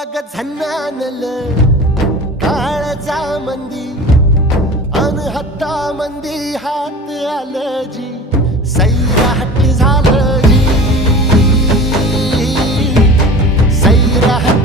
अग झन्नानल काळजा मंदी अन हत्ता मंदी हात आलं जी सैराट झालं जी सैराट